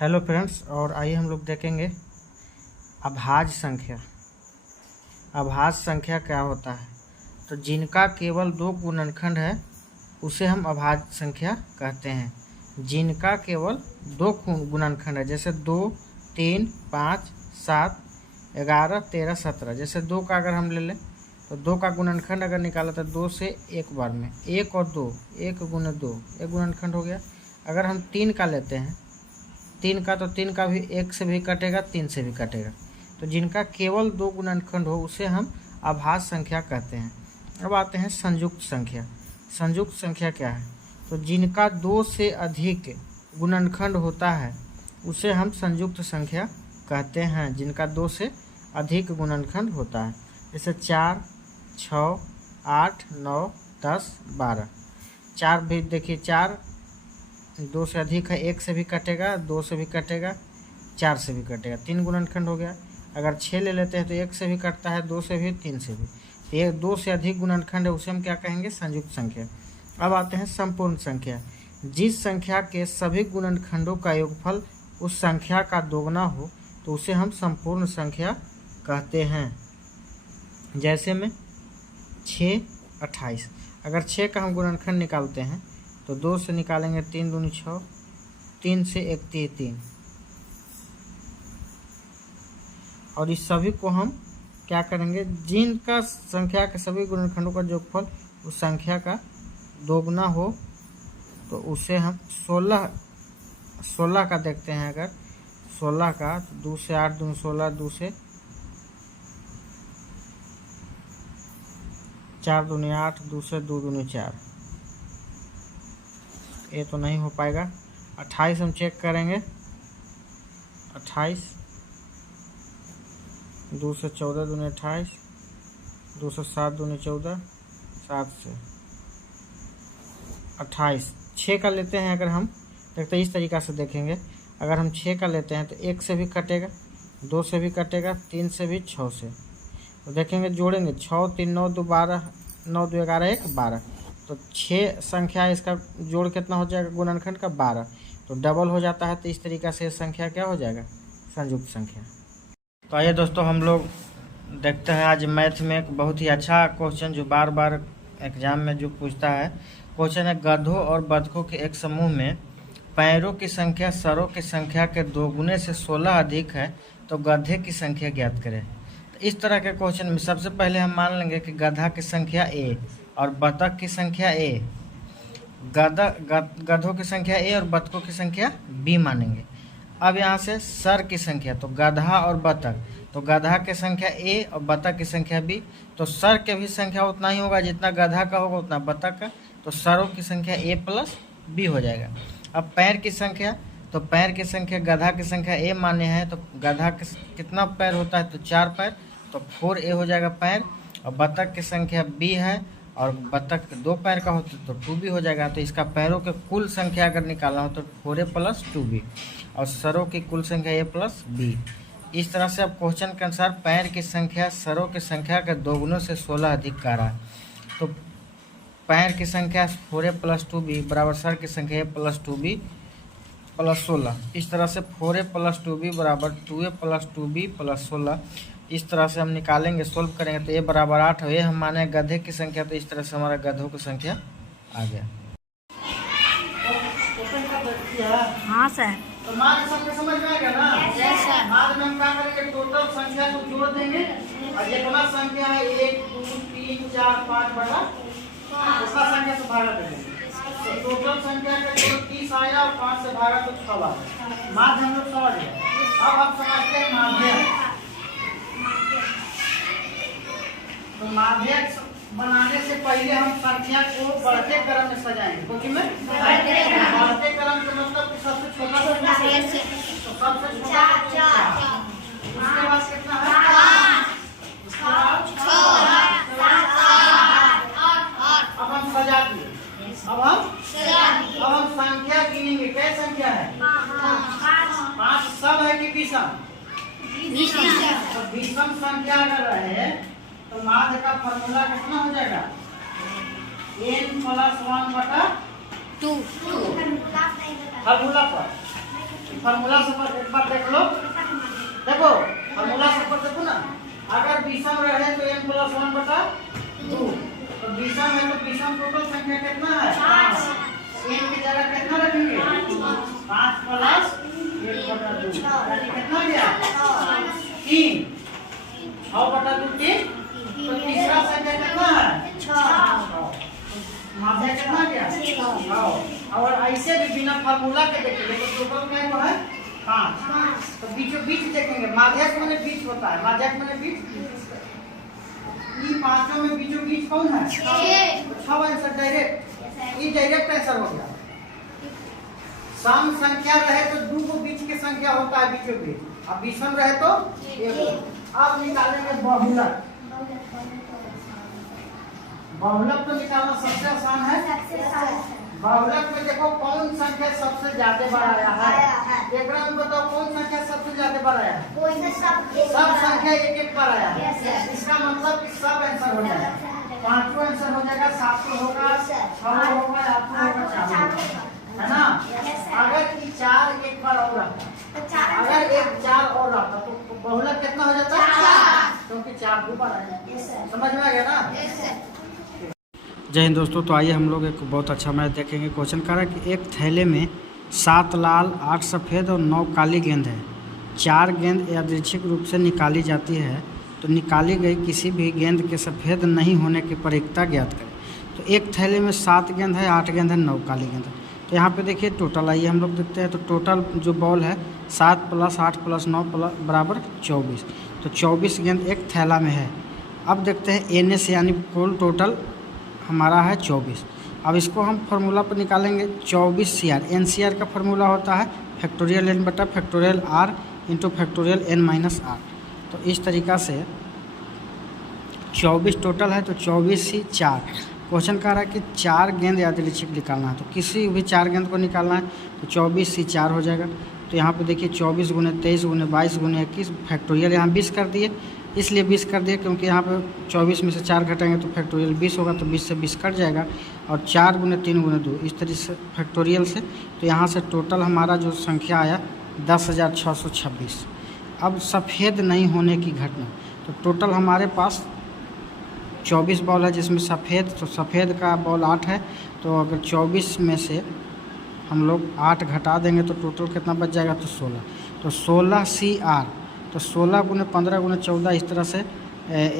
Hello friends, और आइए हम लोग देखेंगे अभाज्य संख्या। अभाज्य संख्या क्या होता है? तो जिनका केवल दो गुणनखंड है उसे हम अभाज्य संख्या कहते हैं। जिनका केवल दो गुणनखंड है, जैसे 2, 3, 5, 7, 11, 13, 17। जैसे 2 का अगर हम ले लें तो 2 का गुणनखंड अगर निकाला तो 2 से एक बार में 1 और 2, 1 गुने 2 एक गुणनखंड हो गया। अगर हम 3 का लेते हैं 3 का, तो 3 का भी 1 से भी कटेगा, 3 से भी कटेगा। तो जिनका केवल दो गुणनखंड हो उसे हम अभाज्य संख्या कहते हैं। अब आते हैं संयुक्त संख्या। संयुक्त संख्या क्या है? तो जिनका 2 से अधिक गुणनखंड होता है उसे हम संयुक्त संख्या कहते हैं। जिनका 2 से अधिक गुणनखंड होता है, जैसे 4, 6, 8, 9, 10, 12। 4 भी देखिए, 4 2 से अधिक है, 1 से भी कटेगा, 2 से भी कटेगा, 4 से भी कटेगा, 3 गुणनखंड हो गया। अगर 6 ले लेते हैं तो 1 से भी कटता है, 2 से भी, 3 से भी। तो ये 2 से अधिक गुणनखंड है उसे हम क्या कहेंगे? संयुक्त संख्या। अब आते हैं संपूर्ण संख्या। जिस संख्या के सभी गुणनखंडों का योगफल उस संख्या का दोगुना हो तो उसे हम संपूर्ण संख्या कहते हैं। जैसे में 6, 28। अगर 6 का हम गुणनखंड निकालते हैं तो 2 से निकालेंगे 3 दूनी 6, 3 से 1 3। और इस सभी को हम क्या करेंगे? जिनका संख्या के सभी गुणनखंडों का योगफल उस संख्या का दोगुना हो तो उसे हम 16 का देखते हैं। अगर 16 का तो 2 से 8 दूनी 16, 2 से 4 दूनी 8, 2 से 2 दूनी 4। ये तो नहीं हो पाएगा। 28 हम चेक करेंगे। 28, 2 से 14 दूनी 28, 2 से 7 दूनी 14, 7 से 28। 6 का लेते हैं अगर हम, देखते हैं इस तरीक़ा से देखेंगे। अगर हम 6 का लेते हैं तो 1 से भी कटेगा, 2 से भी कटेगा, 3 से भी, 6 से। तो देखेंगे, जोड़ेंगे 6, 3, 9, 2, 12, 9, 2, 11, 1, 12। तो 6 संख्या इसका जोड़ कितना हो जाएगा गुणनखंड का? 12। तो डबल हो जाता है। तो इस तरीक़ा से संख्या क्या हो जाएगा? संयुक्त संख्या। तो आइए दोस्तों, हम लोग देखते हैं आज मैथ में एक बहुत ही अच्छा क्वेश्चन जो बार बार एग्जाम में जो पूछता है। क्वेश्चन है, गधों और बतखों के एक समूह में पैरों की संख्या सरों की संख्या के दोगुने से 16 अधिक है, तो गधे की संख्या ज्ञात करें। तो इस तरह के क्वेश्चन में सबसे पहले हम मान लेंगे कि गधा की संख्या A और बतख की संख्या A। गधों की संख्या A और बतखों की संख्या B मानेंगे। अब यहाँ से सर की संख्या, तो गधा और बतख, तो गधा की संख्या A और बतख की संख्या B। तो सर के भी संख्या उतना ही होगा जितना गधा का होगा उतना बतख का। तो सरों की संख्या A प्लस B हो जाएगा। अब पैर की संख्या, तो पैर की संख्या गधा की संख्या A माने हैं, तो गधा के कितना पैर होता है? तो 4 पैर, तो 4A हो जाएगा पैर। और बतख की संख्या B है और बतख 2 पैर का होता है तो 2B हो जाएगा। तो इसका पैरों के कुल संख्या अगर निकालना हो तो 4A प्लस 2B, और सरों की कुल संख्या A प्लस B। इस तरह से अब क्वेश्चन के अनुसार पैर की संख्या सरों की संख्या के दोगुनों से 16 अधिक का रहा। तो पैर की संख्या 4A प्लस 2B बराबर सर की संख्या A प्लस 2B प्लस 16। इस तरह से 4A प्लस 2B बराबर 2A प्लस 2B प्लस 16। इस तरह से हम निकालेंगे, सोल्व करेंगे तो A बराबर 8 है। हम माने गधे की संख्या, तो इस तरह से हमारा गधों की संख्या आ गया। हाँ सर। तो माध्य संख्या समझ में आ गया ना? Yes sir. माध्य में हम क्या करेंगे? टोटल संख्या को जोड़ देंगे और जितना संख्या है 1, 2, 3, 4, 5 बड़ा उसका संख्या से भागा देंगे। तो टोटल संख्या का जोड़ 30 आया और 5 से भागा तो 6 आया। माध्य हम लोग समझ गए। अब हम समझते हैं माध्य। तो माध्य बनाने से पहले हम संख्या को बढ़ते क्रम में सजाएंगे, क्योंकि में बढ़ते क्रम का मतलब सबसे छोटा संख्या, तो सबसे छोटा 4, उसके बाद कितना है? उसके बाद 6, 7, 8। अब हम सजा दिए। अब हम संख्या गिनेंगे। क्या संख्या है? 5 सब है कि विषम? तो विषम संख्या अगर रहे तो माध्य का फॉर्मूला कितना हो जाएगा? n + 1/2 फॉर्मूला पर फार्मूला से पर एक बार देख लो, देखो फार्मूला से पर देखो ना, अगर विषम रहे तो n + 1/2, तो विषम है तो विषम टोटल संख्या कितना है 5, n की जगह कितना रखेंगे 5 + 1/2, यानी कितना गया 3, 6/2 3, तो तीसरा संख्या कितना है 6, माध्य कितना गया 6, और ऐसे भी बिना फार्मूला के देखेंगे तो टोटल क्या है 5, तो बीचों बीच देखेंगे, माध्यक माने बीच होता है, माध्यक माने बीच, ये पांचों में बीचों बीच कौन है 6 आंसर डायरेक्ट, ये डायरेक्ट आंसर हो गया। सम संख्या रहे तो 2 को बीच की संख्या होता है बीचों बीच, अब विषम रहे तो 1। अब निकालेंगे बहुलक, बहुलक तो निकालना सबसे आसान है। बहुलक में देखो कौन संख्या सबसे ज्यादा बार आया है, एक में बताओ कौन संख्या सबसे ज्यादा बार आया है, सब संख्या एक बार आया है, इसका मतलब कि सब आंसर हो जाएगा, 5 आंसर हो जाएगा, 7 होगा, 6 होगा, 8 होगा, 4 होगा, है ना। अगर ये 4 एक बार और आता, अगर एक 4 और आता तो बहुलक कितना हो जाता है, क्योंकि 4 2 बार आया, समझ में आ गया ना। जय हिंद दोस्तों, तो आइए हम लोग एक बहुत अच्छा मैच देखेंगे। क्वेश्चन कर रहा है कि एक थैले में 7 लाल 8 सफ़ेद और 9 काली गेंद है, 4 गेंद यादृच्छिक रूप से निकाली जाती है, तो निकाली गई किसी भी गेंद के सफ़ेद नहीं होने की परिकता ज्ञात करें। तो एक थैले में 7 गेंद है, 8 गेंद है, 9 काली गेंद है, तो यहाँ पे देखिए टोटल, आइए हम लोग देखते हैं। तो टोटल जो बॉल है 7 + 8 + 9 = 24, तो 24 गेंद एक थैला में है। अब देखते हैं NS यानी कुल टोटल हमारा है 24। अब इसको हम फार्मूला पर निकालेंगे 24CR, NCR का फार्मूला होता है फैक्टोरियल n/फैक्टोरियल r इंटू फैक्टोरियल n-r। तो इस तरीक़ा से 24 टोटल है, तो 24C4। क्वेश्चन कह रहा है कि 4 गेंद यादृच्छिक निकालना है, तो किसी भी 4 गेंद को निकालना है तो 24C4 हो जाएगा। तो यहाँ पे देखिए 24 × 23 × 22 × 21, फैक्टोरियल यहाँ 20 कर दिए, इसलिए 20 कर दिए क्योंकि यहाँ पे 24 में से 4 घटाएंगे तो फैक्टोरियल 20 होगा, तो 20 से 20 कट जाएगा, और 4 × 3 × 2 इस तरीके से फैक्टोरियल से। तो यहाँ से टोटल हमारा जो संख्या आया 10,626। अब सफ़ेद नहीं होने की घटना, तो टोटल हमारे पास 24 बॉल है जिसमें सफ़ेद, तो सफ़ेद का बॉल 8 है, तो अगर 24 में से हम लोग 8 घटा देंगे तो टोटल कितना बच जाएगा, तो 16। तो 16CR, तो 16 × 15 × 14 इस तरह से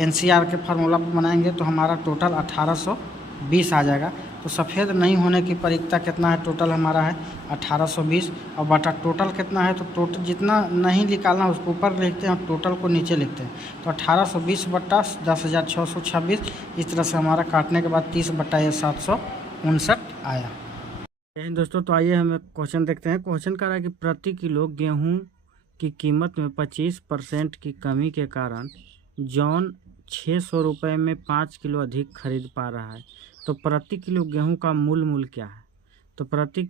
NCR के फार्मूला पर बनाएंगे तो हमारा टोटल 1820 आ जाएगा। तो सफ़ेद नहीं होने की परिकता कितना है, टोटल हमारा है 1820, और बटा टोटल कितना है, तो टोटल जितना नहीं निकालना उसको ऊपर लिखते हैं और टोटल को नीचे लिखते हैं। तो 1820 बटा 10,626, इस तरह से हमारा काटने के बाद 30/759 आया। दोस्तों, तो आइए हम क्वेश्चन देखते हैं। क्वेश्चन कह रहा है कि प्रति किलो गेहूँ की कीमत में 25% की कमी के कारण जॉन 600 रुपये में 5 किलो अधिक खरीद पा रहा है, तो प्रति किलो गेहूं का मूल्य क्या है। तो प्रति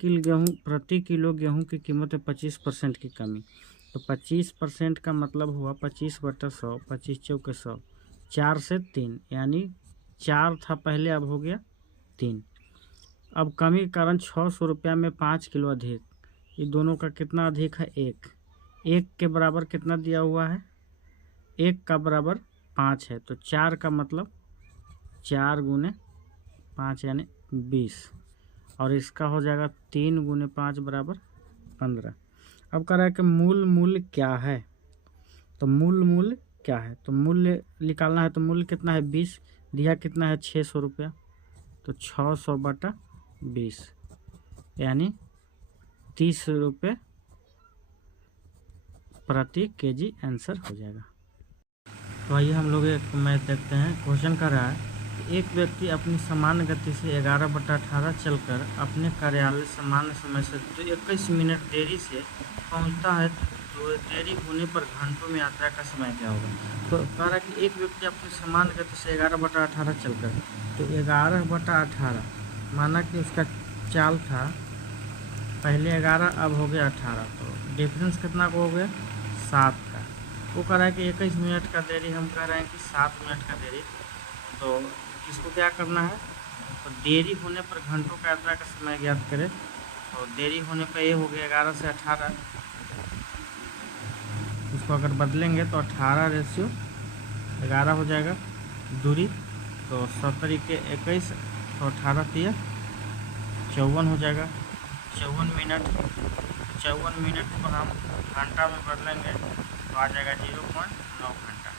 किलो गेहूं की कीमत में 25% की कमी, तो 25% का मतलब हुआ 25/100, 25 चौके 100, 4 से 3, यानी 4 था पहले, अब हो गया 3। अब कमी के कारण 600 रुपया में 5 किलो अधिक, ये दोनों का कितना अधिक है, 1 के बराबर कितना दिया हुआ है, 1 का बराबर 5 है, तो 4 का मतलब 4 × 5 यानी 20, और इसका हो जाएगा 3 × 5 = 15। अब कह रहा है कि मूल्य क्या है, तो मूल्य क्या है, तो मूल्य निकालना है, तो मूल्य कितना है 20, दिया कितना है 600 रुपया, तो 600/20 यानी 30 रुपये प्रति केजी आंसर हो जाएगा। तो आइए हम लोग एक मैथ देखते हैं। क्वेश्चन कर रहा है कि एक व्यक्ति अपनी सामान्य गति से 11/18 चलकर अपने कार्यालय सामान्य समय से 21 मिनट देरी से पहुंचता है, तो देरी होने पर घंटों में यात्रा का समय क्या होगा। तो कह रहा है कि एक व्यक्ति अपनी सामान्य गति से 11/18 चलकर, तो 11/18 माना कि उसका चाल था पहले 11, अब हो गया 18, तो डिफरेंस कितना को हो गया 7 का। वो कह रहा है कि 21 मिनट का देरी, हम कह रहे हैं कि 7 मिनट का देरी। तो इसको क्या करना है, तो देरी होने पर घंटों का यात्रा का समय ज्ञात करें। तो देरी होने पर ये हो गया 11 से 18, इसको अगर बदलेंगे तो 18:11 हो जाएगा दूरी। तो 17×21 तो 18×3 = 54 हो जाएगा। 54 मिनट को हम घंटा में बदलेंगे तो आ जाएगा 0.9 घंटा।